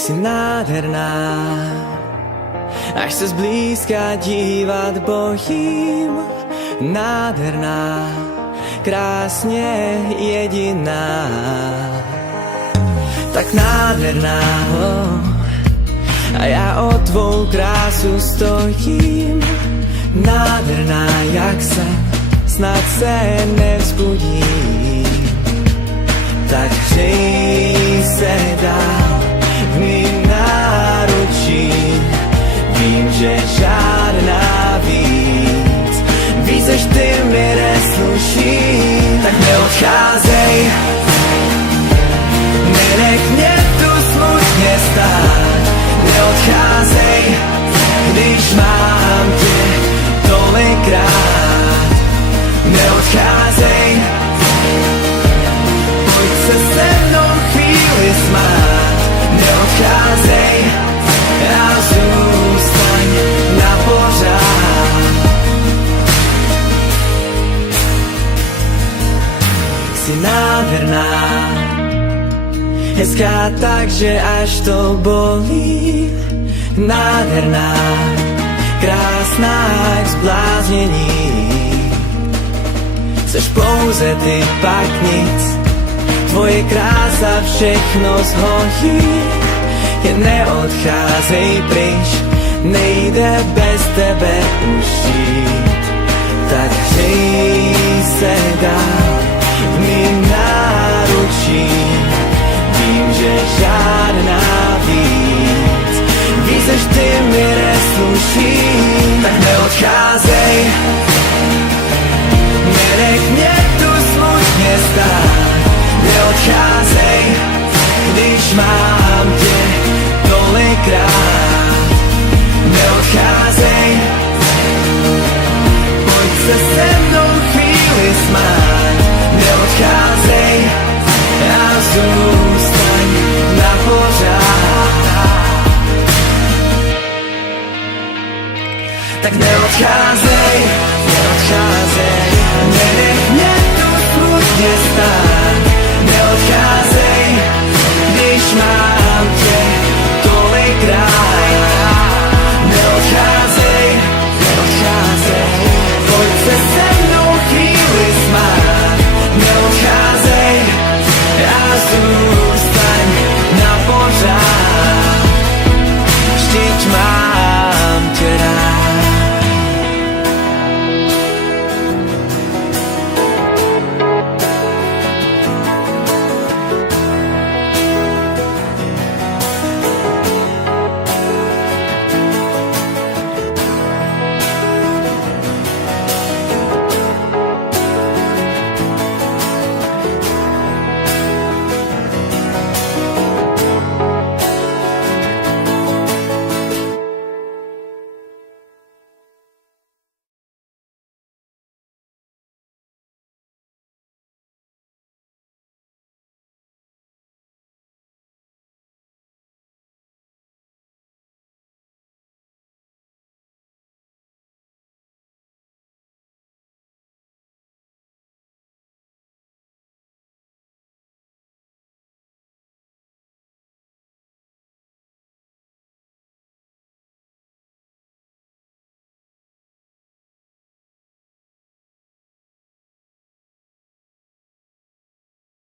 si nádherná, až se zblízka dívat bojím. Nádherná, krásně jediná, tak nádherná, a já o tvou krásu stojím. Nádherná, jak se snad se nevzbudím, tak hřej se dál v mým náručí. Vím, že žádná víc než ty mi nesluší. Tak neodcházej, nenech mě tu smutně stát. Neodcházej, když mám tě tolikrát. Neodcházej, pojď se se mnou chvíli smát. Neodcházej a zůstaň na pořád. Jsi nádherná, hezká tak, že až to bolí. Nádherná, krásná jak zbláznění. Seš pouze ty, pak nic, tvoje krása všechno zhojí. Jen neodcházej pryč, nejde bez tebe už žít. Tak hřej se dál v mým náručí. Vím, že žádná víc než ty mi nesluší. Tak neodcházej, nenech mě tu smutně stát. Neodcházej, když mám tě tolikrát. Neodcházej, pojď se se mnou chvíli smát. Neodcházej a zůstaň na pořád. Tak neodcházej.